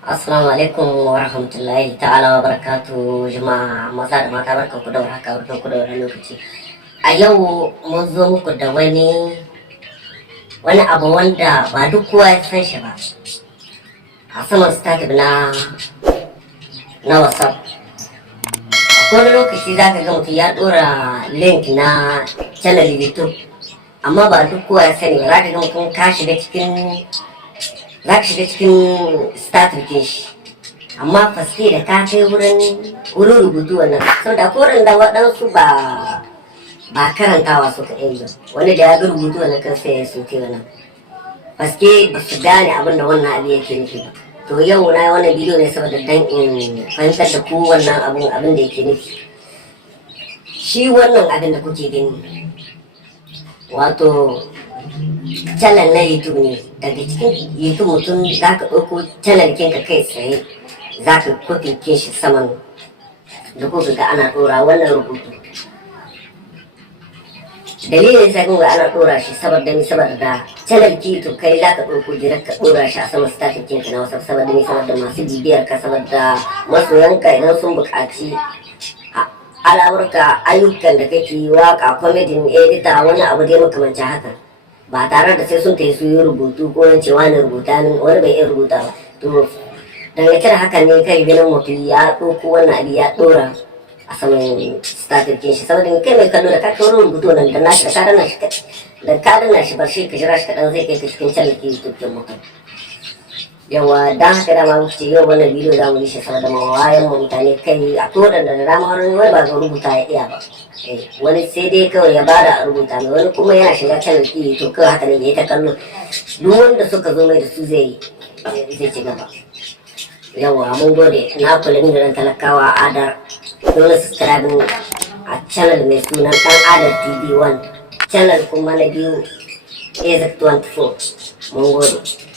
Assalamu alaikum wa rahmatullahi ta'ala wa barakatu jama'a maza da mata barkan ku da warhaka barkan ku da wannan lokaci. A yau mun zo muku da wani abu wanda ba duk kowa ya san shi ba. A saman status na WhatsApp. Wani lokaci za ka ga mutum ya dora link na channel YouTube amma ba duk kowa ya sani ba. Za ka ga mutum ka shiga cikin status ɗin shi amma faske da ka kai wurin rubutu wannan saboda koren da waɗansu ba karantawa suka yi ba, wani da ya ga rubutu wannan kan sai ya soke wannan faske ba su gane abin da wannan abin yake nufi ba. To yau na yi wannan bidiyo ne saboda dan in fahimtar da ku wannan abin da yake nufi. Shi wannan abin da kuke gani wato channel na YouTube ne. Daga cikin YouTube mutum za ka ɗauko channel kinka kai tsaye za ka kofinke shi saman da kuka ga ana ɗora wannan rubutu. Dalilin sa ga ana ɗora shi saboda da channel ki YouTube kai za ka ɗauko direct ka ɗora shi a saman status kinka na WhatsApp saboda masu bibiyar ka, saboda masoyanka idan sun buƙaci al'amurka ayyukan da kake yi, waka, comedy, editor, wani abu dai makamancin haka, ba tare da sai sun ta yi su yi rubutu ko yin cewa na rubuta min wani bai iya rubuta ba. To daga cire haka ne kai ganin mutum ya ɗauko wannan abu ya ɗora a saman status ɗin shi saboda kai mai kallo da ka kawo rubutu nan da nashi da ka danna shi bar shi ka jira shi kaɗan zai kai ka cikin channel ɗin YouTube ɗin mutum. Yawa dan haka dama muka ce yau wannan bidiyo za mu yi shi saboda mawayan mu mutane kai a kodan da dama wani ba ga rubuta ya iya ba. Wani sai dai kawai ya bada a rubuta mai, wani kuma yana shiga channel ɗin to kawai haka ne ya ta kallo duk wanda suka zo mai da su zai ci gaba. Yawa mun gode, na kula ni da talakawa Adar, dole subscribe a channel mai sunan Dan Adar TV 1, channel kuma na biyu Ezek 24. Mun gode.